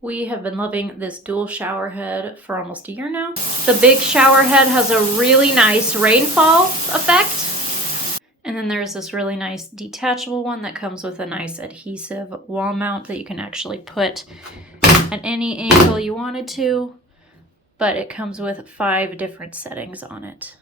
We have been loving this dual shower head for almost a year now. The big shower head has a really nice rainfall effect. And then there's this really nice detachable one that comes with a nice adhesive wall mount that you can actually put at any angle you wanted to. But it comes with 5 different settings on it.